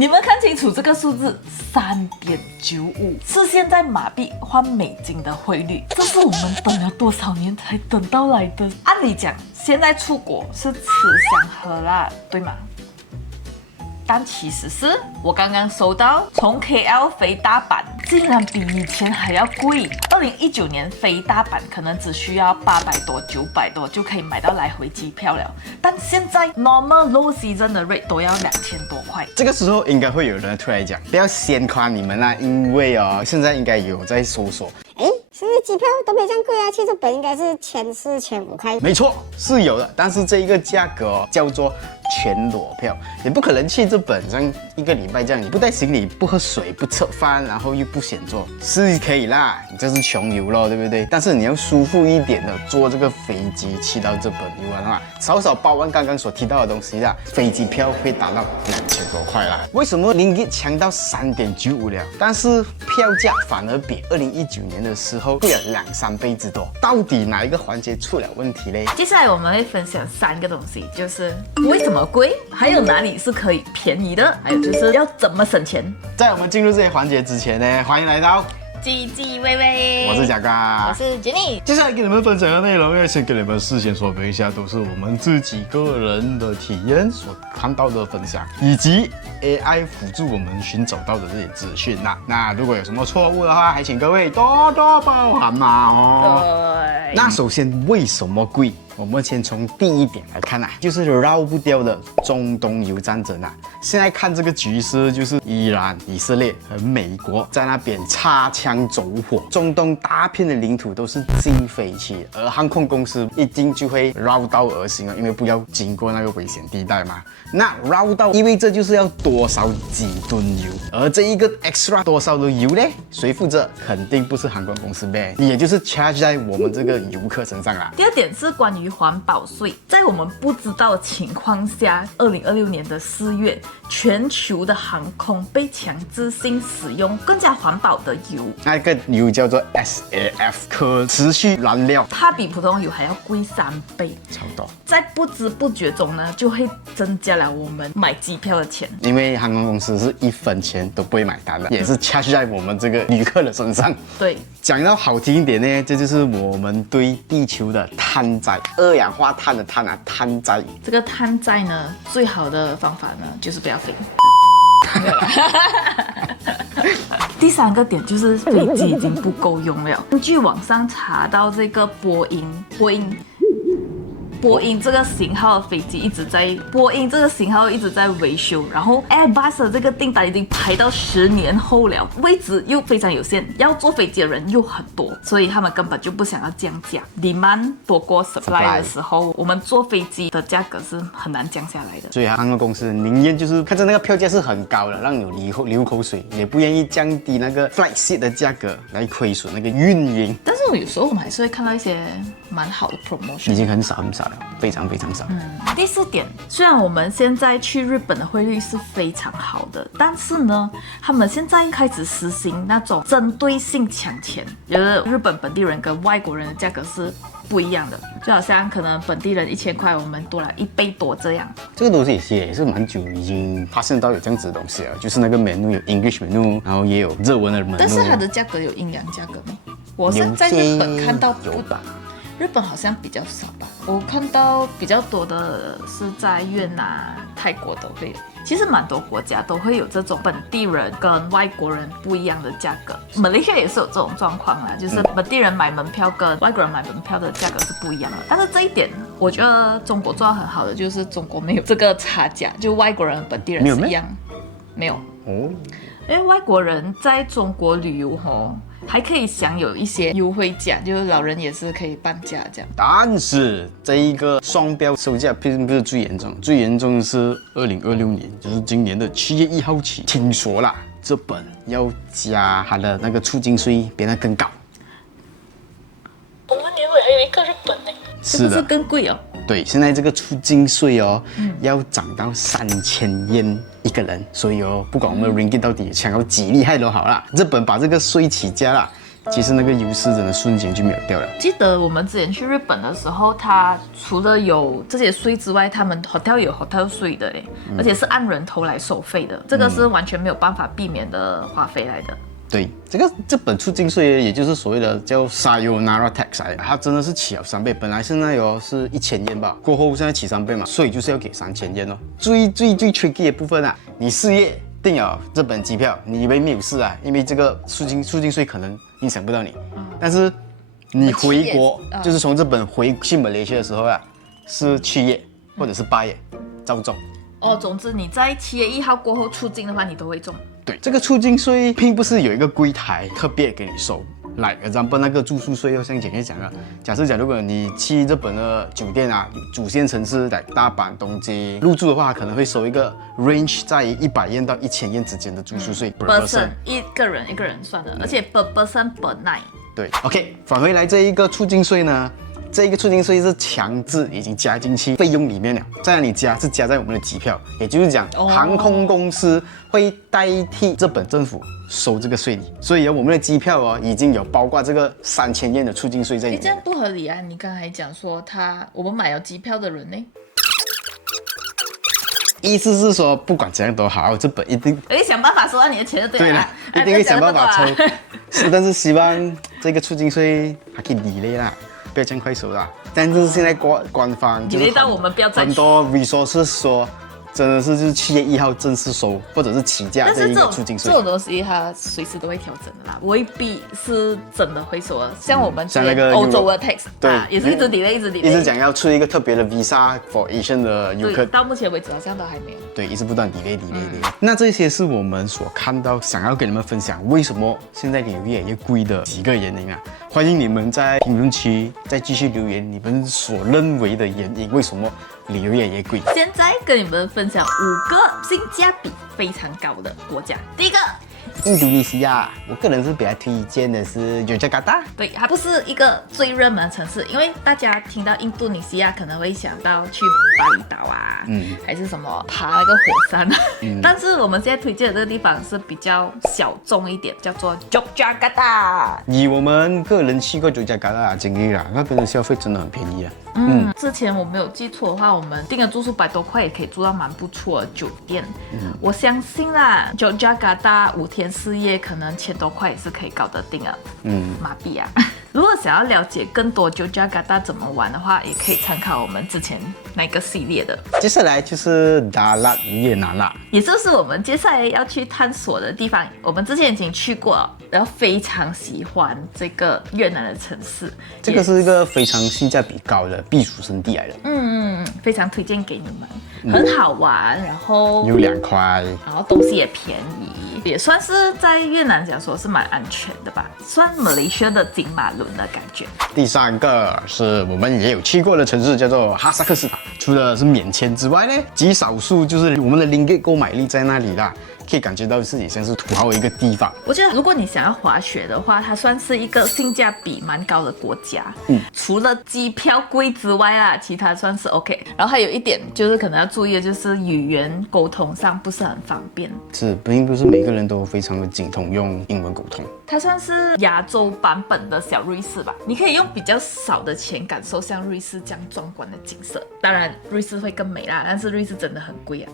你们看清楚这个数字3.95是现在马币换美金的汇率，这是我们等了多少年才等到来的？按理讲，现在出国是吃香喝辣，对吗？但其实是我刚刚收到，从 KL 飞大阪竟然比以前还要贵。2019年飞大阪可能只需要800多、900多就可以买到来回机票了，但现在 normal low season 的 rate 都要2000多块。这个时候应该会有人突然讲，不要先夸你们啦，因为现在应该有在搜索。现在机票都没这样贵啊，去日本应该是1400、1500块。没错，是有的，但是这一个价格叫做全裸票，你不可能去日本像1个礼拜这样，你不带行李、不喝水、不吃饭，然后又不显做，是可以啦，你这是穷游咯，对不对？但是你要舒服一点的坐这个飞机去到日本游玩的话，少少包完刚刚所提到的东西啦，飞机票会达到2000多块啦。为什么ringgit强到3.95了，但是票价反而比2019年的时候贵了2、3倍之多？到底哪一个环节出了问题嘞？接下来我们会分享3个东西，就是为什么贵，还有哪里是可以便宜的，还有就是要怎么省钱。在我们进入这些环节之前呢，欢迎来到唧唧微微，我是贾哥，我是 Jenny。接下来给你们分享的内容，要先给你们事先说明一下，都是我们自己个人的体验所看到的分享，以及 AI 辅助我们寻找到的这些资讯啦。那如果有什么错误的话，还请各位多多包涵嘛对。那首先为什么贵？我们先从第一点来看就是绕不掉的中东油战争现在看这个局势，就是伊朗、以色列和美国在那边擦枪走火，中东大片的领土都是禁飞区，而航空公司一定就会绕道而行了，因为不要经过那个危险地带嘛。那绕道意味着就是要多少几吨油，而这一个 extra 多少的油呢？谁负责？肯定不是航空公司呗，也就是 charge 在我们这个游客身上啦。第二点是关于环保税，在我们不知道的情况下，2026年的4月，全球的航空被强制性使用更加环保的油，那个油叫做 SAF 可持续燃料，它比普通油还要贵3倍，超多。在不知不觉中呢，就会增加了我们买机票的钱。因为航空公司是1分钱都不会买单的，也是 charge 在我们这个旅客的身上。对，讲到好听一点呢，这就是我们对地球的碳灾，二氧化碳的碳碳灾。这个碳灾呢，最好的方法呢，就是不要飞。第3个点就是飞机已经不够用了。根据网上查到，这个波音这个型号的飞机一直在维修，然后 Airbus 的这个订单已经排到10年后了，位置又非常有限，要坐飞机的人又很多，所以他们根本就不想要降价。Demand 多过 supply 的时候，我们坐飞机的价格是很难降下来的。所以航空公司宁愿就是看着那个票价是很高的，让你流口水，也不愿意降低那个 flight seat 的价格来亏损那个运营。但是有时候我们还是会看到一些蛮好的 promotion， 已经很少很少了，非常非常少。第4点，虽然我们现在去日本的汇率是非常好的，但是呢，他们现在开始实行那种针对性抢钱，就是日本本地人跟外国人的价格是不一样的，就好像可能本地人1000块，我们多了1倍多这样。这个东西也是蛮久已经发现到有这样子的东西了，就是那个 menu 有 English menu， 然后也有日文的 menu。但是它的价格有阴阳价格吗？我是在日本看到有吧。日本好像比较少吧，我看到比较多的是在越南、泰国都会有。其实蛮多国家都会有这种本地人跟外国人不一样的价格。马来西亚也是有这种状况啦，就是本地人买门票跟外国人买门票的价格是不一样的。但是这一点，我觉得中国做得很好的就是中国没有这个差价，就外国人、本地人是一样，没有哦。因为外国人在中国旅游还可以享有一些优惠价，就是老人也是可以半价这样。但是这一个双标售价并不是最严重，最严重的是2026年，就是今年的7月1号起，听说啦，日本要加它的那个出境税，变得更高。我们年尾还有一个日本呢，是不是更贵哦？对，现在这个出境税要涨到3000yen一个人，所以不管我们 ringgit 到底抢到几厉害都好啦，日本把这个税起价啦，其实那个优势真的瞬间就没有掉了。记得我们之前去日本的时候，它除了有这些税之外，他们 hotel 有 hotel 税的嘞，而且是按人头来收费的，这个是完全没有办法避免的花费来的。对，这本出境税，也就是所谓的叫 Sayonara Tax 来的，它真的是起了3倍，本来现在是1000yen吧，过后现在起3倍嘛，所以就是要给3000yen哦。最 tricky 的部分啊，你4月订了这本机票，你以为没有事啊，因为这个出境税可能影响不到你，但是你回国就是从日本回去马来西亚的时候啊，是7月或者是8月，照中。哦，总之你在7月1号过后出境的话，你都会中。对，这个出境税并不是有一个柜台特别给你收。来，example 那个住宿税要像前面讲的，假设如果你去日本的酒店啊，主线城市在大阪、东京入住的话，可能会收一个 range 在于100yen到1000yen之间的住宿税。person 一个人算的，而且 per person per night。对 ，OK， 返回来这一个出境税呢？这一个出境税是强制已经加进去费用里面了，在哪里加？是加在我们的机票，也就是讲，航空公司会代替日本政府收这个税里，所以我们的机票已经有包括这个3000yen的出境税在里面。这样不合理啊！你刚才讲说我们买了机票的人呢？意思是说，不管怎样都好，日本一定会想办法收到你的钱，对了，一定会想办法抽。是，但是希望这个出境税还可以delay啦。不要这样快手啦，但是现在官方就是到我们不要再很多 resources 说，真的是就是7月1号正式收，或者是起价这一个出境税。这种东西它随时都会调整的啦，未必是真的会收的。像我们像那个欧洲的 tax， 对，也是一直 delay， 一直讲要出一个特别的 visa for Asian 的游客，到目前为止好像都还没有。对，一直不断 delay。那这些是我们所看到，想要跟你们分享为什么现在旅游越来越贵的几个原因啊。欢迎你们在评论区再继续留言，你们所认为的原因，为什么旅游越来越贵？现在跟你们分享5个性价比非常高的国家。第一个，印度尼西亚，我个人是比较推荐的是雅加达。对，它不是一个最热门的城市，因为大家听到印度尼西亚可能会想到去巴厘岛啊，还是什么爬那个火山啊。但是我们现在推荐的这个地方是比较小众一点，叫做雅加达。以我们个人去过雅加达的经历啦，那边的消费真的很便宜啊。之前我没有记错的话，我们订的住宿100多块也可以住到蛮不错的酒店。我相信啦，雅加达5天4夜可能1000多块也是可以搞得定啊。马币啊。如果想要了解更多雅加达怎么玩的话，也可以参考我们之前那个系列的。接下来就是达拉越南啦，也就是我们接下来要去探索的地方。我们之前已经去过了，然后非常喜欢这个越南的城市。这个是一个非常性价比高的避暑胜地来的。非常推荐给你们，很好玩，然后又凉快，然后东西也便宜，也算是在越南讲说是蛮安全的吧，算马来西亚的金马伦的感觉。第3个是我们也有去过的城市，叫做哈萨克斯坦。除了是免签之外呢，极少数就是我们的 ringgit 购买力在那里啦。可以感觉到自己像是土豪的一个地方。我觉得如果你想要滑雪的话，它算是一个性价比蛮高的国家。除了机票贵之外啦，其他算是 OK。然后还有一点就是可能要注意的就是语言沟通上不是很方便。是，并不是每个人都非常的精通用英文沟通。它算是亚洲版本的小瑞士吧，你可以用比较少的钱感受像瑞士这样壮观的景色。当然瑞士会更美啦，但是瑞士真的很贵啊。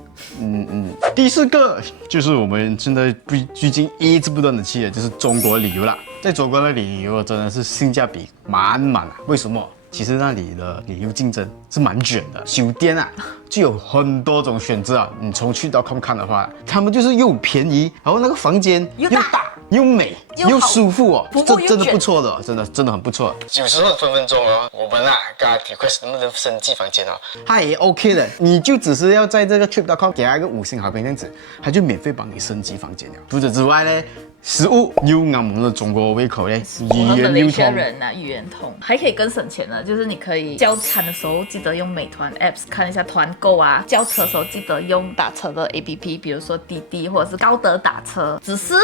第4个就是我们现在最近一直不断的去的就是中国旅游啦。在中国的旅游真的是性价比满满啊！为什么？其实那里的旅游竞争是蛮卷的，酒店啊就有很多种选择啊。你从去到看的话，他们就是又便宜，然后那个房间又大又美又舒服哦，这真的不错的，真的很不错。有时候分分钟哦，我们跟他 request 能不能升级房间哦，他也 OK 的，你就只是要在这个 trip.com 给他一个5星好评这样子，他就免费帮你升级房间了。除此之外呢，食物又按我们的中国胃口嘞，语言又通，语言通，还可以更省钱的，就是你可以叫餐的时候记得用美团 apps 看一下团购啊，叫车的时候记得用打车的 APP， 比如说滴滴或者是高德打车。只是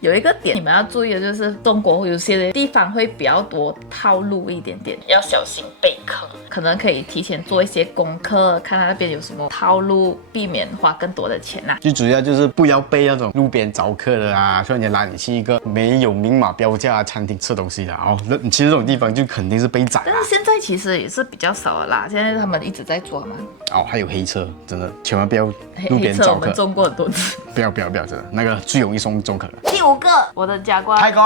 有一个点你们要注意的就是，中国有些地方会比较多套路一点点，要小心被坑。可能可以提前做一些功课，看他那边有什么套路，避免花更多的钱啦。最主要就是不要被那种路边招客的啊，突然间拉你去一个没有明码标价的餐厅吃东西的哦。那其实这种地方就肯定是被宰啦。但是现在其实也是比较少了啦，现在他们一直在做嘛。哦，还有黑车，真的千万不要路黑边招客车我们。中过很多次。不要，真的那个最容易送中客的。第5个，我的家瓜。泰国。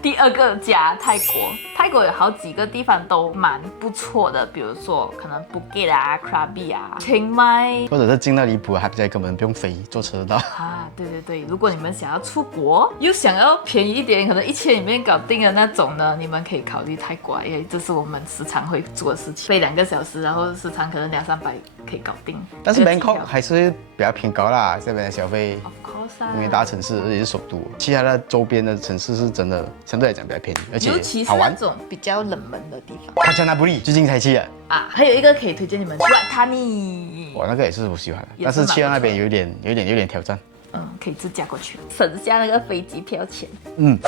第2个家泰国，泰国有好几个地方都蛮不错的，比如说可能 Phuket 啊、Krabi 啊、清迈或者是近到离谱，还根本不用飞，坐车到。啊，对，如果你们想要出国，又想要便宜一点，可能1000里面搞定的那种呢，你们可以考虑泰国，因为这是我们时常会做的事情，飞2个小时，然后时常可能200-300可以搞定。但是 Bangkok 还是比较偏高啦，这边的消费。 Of course 啊，因为大城市而且是首都，其他的周边的城市是真的相对来讲比较便宜，而且尤其是好玩。那种比较冷门的地方卡加纳布里最近才去的，啊，还有一个可以推荐你们，瓦塔尼。我那个也是我喜欢的，也是但是去到那边有点挑战。可以自驾过去，省下那个飞机票钱。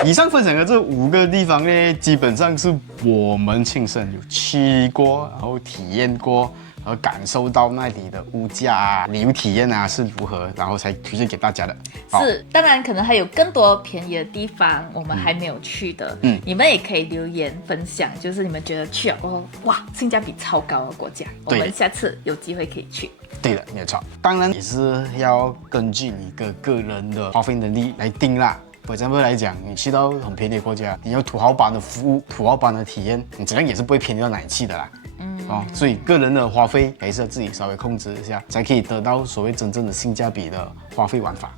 以上分享的这5个地方呢，基本上是我们亲身有去过，然后体验过，和感受到那里的物价啊、旅游体验啊是如何，然后才推荐给大家的。是，当然可能还有更多便宜的地方我们还没有去的，你们也可以留言分享，就是你们觉得去了过后，哇，性价比超高的国家，我们下次有机会可以去。对的，没有错。当然也是要根据你个人的花费能力来定啦。for example 来讲，你去到很便宜的国家，你有土豪版的服务、土豪版的体验，你怎样也是不会便宜到哪里去的啦。所以个人的花费还是要自己稍微控制一下，才可以得到所谓真正的性价比的花费玩法。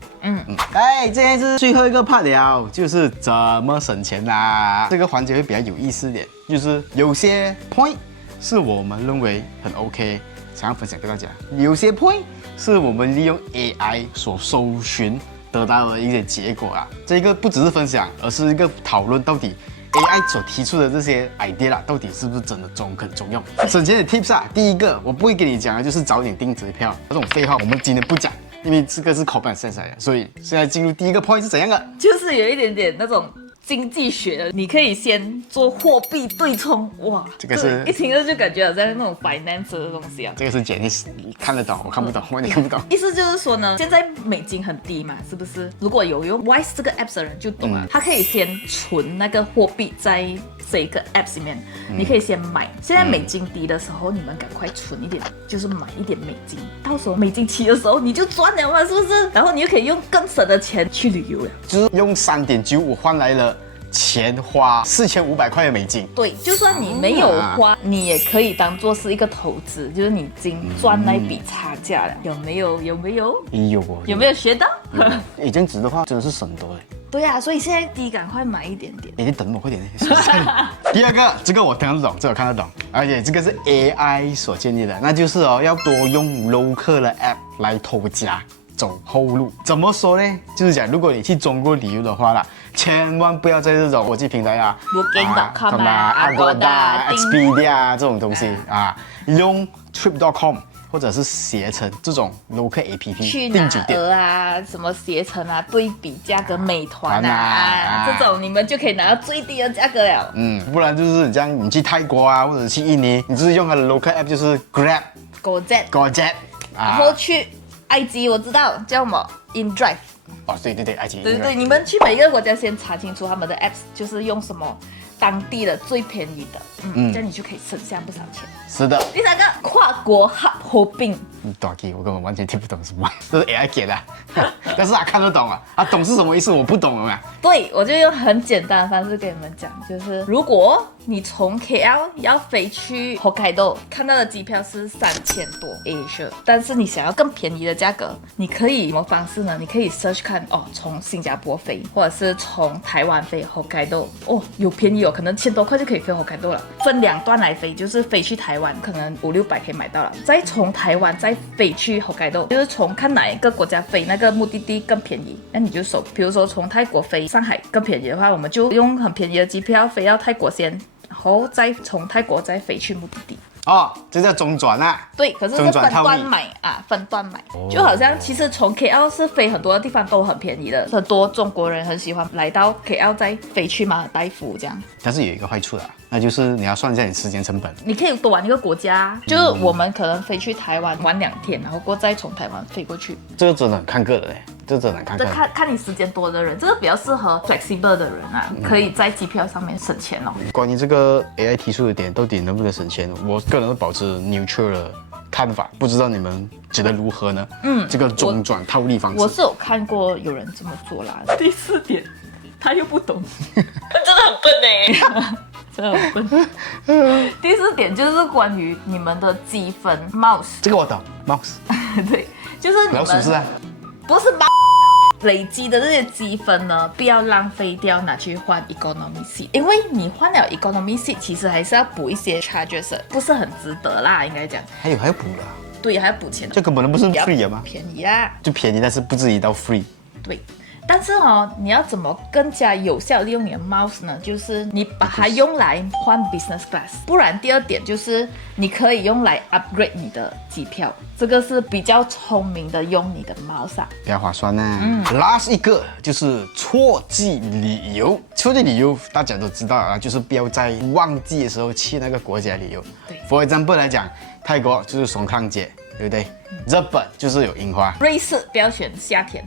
这天是最后一个 part 了，就是怎么省钱啦。这个环节会比较有意思一点，就是有些 point 是我们认为很 OK， 想要分享给大家；有些 point 是我们利用 AI 所搜寻得到的一些结果啊。这个不只是分享，而是一个讨论到底。AI 所提出的这些 idea 啦，到底是不是真的很中用？省钱的 tips 啊，第一个我不会跟你讲的就是早点订机票，这种废话我们今天不讲，因为这个是common sense来的。所以现在进入第一个 point 是怎样的？就是有一点点那种经济学的，你可以先做货币对冲，哇，这个是一听就感觉好像那种 finance 的东西啊。这个是Janice看得懂，我看不懂，你看不懂。意思就是说呢，现在美金很低嘛，是不是？如果有用 Wise 这个 app 的人就懂了，他可以先存那个货币在这个 app 里面，你可以先买。现在美金低的时候，你们赶快存一点，就是买一点美金，到时候美金起的时候你就赚了嘛，是不是？然后你就可以用更省的钱去旅游了。就是用3.95换来了钱花4500块的美金。对，就算你没有花，你也可以当做是一个投资，就是你已经赚那笔差价了，有没有？有没有学到？这样子的话真的是省多了。对啊，所以现在第一赶快买一点点。你等我快点。第二个，这个我听得懂，这个我看得懂，而且这个是 AI 所建议的，那就是要多用 local 的 app 来偷家走后路。怎么说呢？就是讲，如果你去中国旅游的话啦，千万不要在这种国际平台啊 ，Booking.com 啊、Agoda、Expedia 这种东西啊，用 Trip.com。或者是携程这种 local APP 去订酒店啊，什么携程啊，对比价格美团啊，这种你们就可以拿到最低的价格了。不然就是你这样，你去泰国啊，或者去印尼，你就是用它的 local app， 就是 Gojek， 然后去埃及，我知道叫什么 InDrive。哦，对，埃及。对，你们去每一个国家先查清楚他们的 apps， 就是用什么当地的最便宜的，这样你就可以省下不少钱。是的。第3个，跨国 hub hopping。短期我根本完全听不懂什么，这是 AI 给的，但是他看得懂啊，懂是什么意思我不懂了嘛。对，我就用很简单的方式跟你们讲，就是如果你从 KL 要飞去 Hokkaido， 看到的机票是3000多 Asia， 但是你想要更便宜的价格，你可以什么方式呢？你可以 search 看从新加坡飞，或者是从台湾飞 Hokkaido， 有便宜可能1000多块就可以飞 Hokkaido 了，分2段来飞，就是飞去台湾可能500-600可以买到了，再从台湾再飞去 Hokkaido， 就是从看哪一个国家飞那个目的地更便宜，那你就手，比如说从泰国飞上海更便宜的话，我们就用很便宜的机票飞到泰国先，然后再从泰国再飞去目的地。哦，这叫中转啊。对，可是是中转分套利段买啊，分段买，就好像其实从 KL 是飞很多的地方都很便宜的，很多中国人很喜欢来到 KL 再飞去马尔代夫这样。但是有一个坏处啦，那就是你要算一下你时间成本。你可以多玩一个国家，就是我们可能飞去台湾玩2天，然后过再从台湾飞过去。这个真的很看个人嘞，这真的很看个这人。看你时间多的人，这个比较适合 flexible 的人啊，可以在机票上面省钱哦。关于这个 AI 提出的点，到底能不能省钱，我个人都保持 neutral 的看法，不知道你们觉得如何呢？这个中转套利方式，我是有看过有人这么做啦。第4点，他又不懂，真的很笨哎。真的很笨。第4点就是关于你们的积分 mouse， 这个我懂 mouse， 对，就是你们老鼠是啊，不是猫累积的这些积分呢，不要浪费掉，拿去换 economy seat， 因为你换了 economy seat， 其实还是要补一些 charges， 不是很值得啦，应该讲。还要补的，对，还要补钱的，这根本都不是比较 free 的吗？便宜啦。就便宜，但是不至于到 free。对，但是哦，你要怎么更加有效利用你的 mouse 呢？就是你把它用来换 business class， 不然第2点就是你可以用来 upgrade 你的机票，这个是比较聪明的用你的 mouse 啊。比较划算呐、Last 一个就是错季旅游，错季旅游大家都知道啊，就是不要在旺季的时候去那个国家旅游。对，for example 来讲，泰国就是松康节，对不对？日本就是有樱花。瑞士不要选夏天，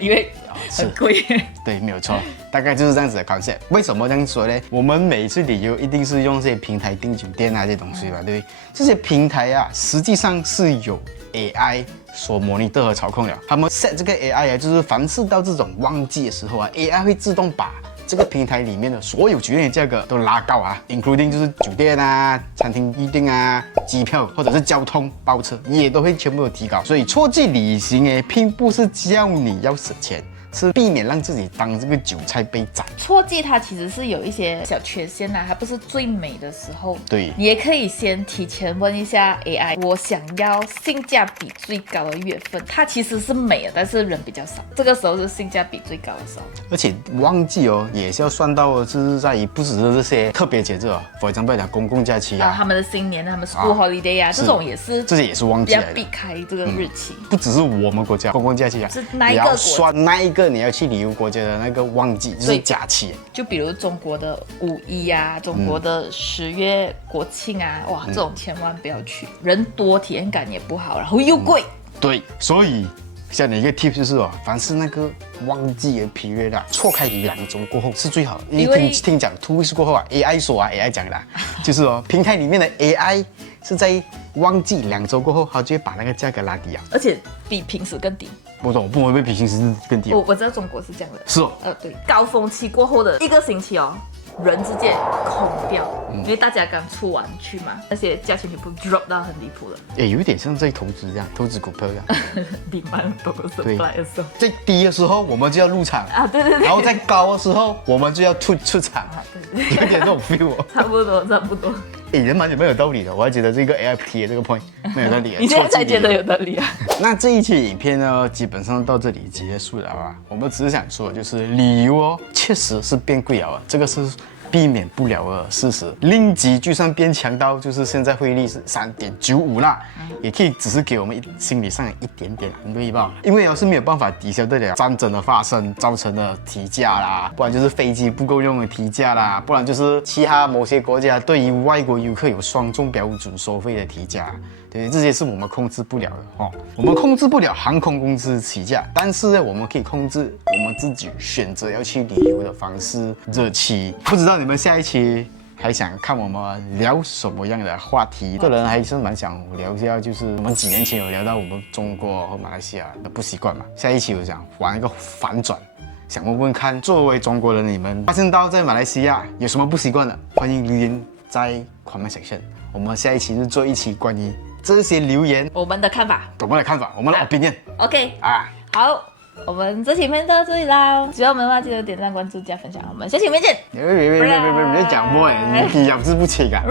因为很贵。对，没有错，大概就是这样子的 concept。为什么这样说呢？我们每次旅游一定是用这些平台订酒店啊这些东西吧，对不对？这些平台啊，实际上是有 AI 所monitor和操控了。他们 set 这个 AI 啊，就是凡是到这种旺季的时候啊，AI 会自动把这个平台里面的所有酒店的价格都拉高啊，including 就是酒店啊、餐厅预订啊、机票或者是交通包车也都会全部都提高。所以错季旅行诶，并不是叫你要省钱，是避免让自己当这个韭菜被宰。错季它其实是有一些小缺陷啦，它不是最美的时候。对你也可以先提前问一下 AI， 我想要性价比最高的月份，它其实是美的，但是人比较少，这个时候是性价比最高的时候。而且旺季哦，也是要算到，就是在于不只是这些特别节日哦，for example 讲公共假期啊，他们的新年、他们 school holiday 啊，这种也是这些也是旺比较季来的。避开这个日期。不只是我们国家公共假期啊，是哪一也要个国家算那一个你要去旅游国家的那个旺季，就是假期。就比如中国的5·1啊，中国的10月国庆啊，哇，这种千万不要去，人多体验感也不好，然后又贵。对，所以像你一个 tip 就是哦，凡是那个旺季的 period 啊，错开2周过后是最好的。因为听讲2 weeks 过后啊 ，AI 说啊，AI 讲的、就是哦，平台里面的 AI 是在旺季2周过后，它就会把那个价格拉低啊。而且比平时更低。我懂，我不会比平时更低、我知道中国是这样的。是哦，对，高峰期过后的1个星期哦，人直接空掉，因为大家刚出完去嘛，那些价钱全部 drop 到很离谱的，也有一点像在投资这样，投资股票这样。demand 多过 supply 的时候。在低的时候我们就要入场啊，对对对。然后在高的时候我们就要出场，有点这种 feel 哦。差不多，差不多。人蛮有道理的，我还觉得这个 AIP 的这个 point 没有道理。你现在才觉得有道理啊？那这一期影片呢，基本上到这里结束了啊。我们只是想说，就是旅游哦，确实是变贵了啊，这个是避免不了的事实。令吉就算变强到就是现在汇率是3.95啦，也可以只是给我们心理上一点点安慰吧。因为是没有办法抵消得了战争的发生造成的提价啦，不然就是飞机不够用的提价啦，不然就是其他某些国家对于外国游客有双重标准收费的提价。对，这些是我们控制不了的哦。我们控制不了航空公司起价，但是呢，我们可以控制我们自己选择要去旅游的方式、日期。不知道你们下一期还想看我们聊什么样的话题？个人还是蛮想聊一下，就是我们几年前有聊到我们中国和马来西亚的不习惯嘛。下一期我想玩一个反转。想问问看，作为中国人，你们发现到在马来西亚有什么不习惯的？欢迎留言在 comment section。我们下一期是做一期关于这些留言我们的看法，我们的看法，我们的 opinion。OK 啊，好，我们这期影片到这里啦。喜欢我们的话，记得点赞、关注、加分享。我们下期影片见。别讲话，你咬字不清啊。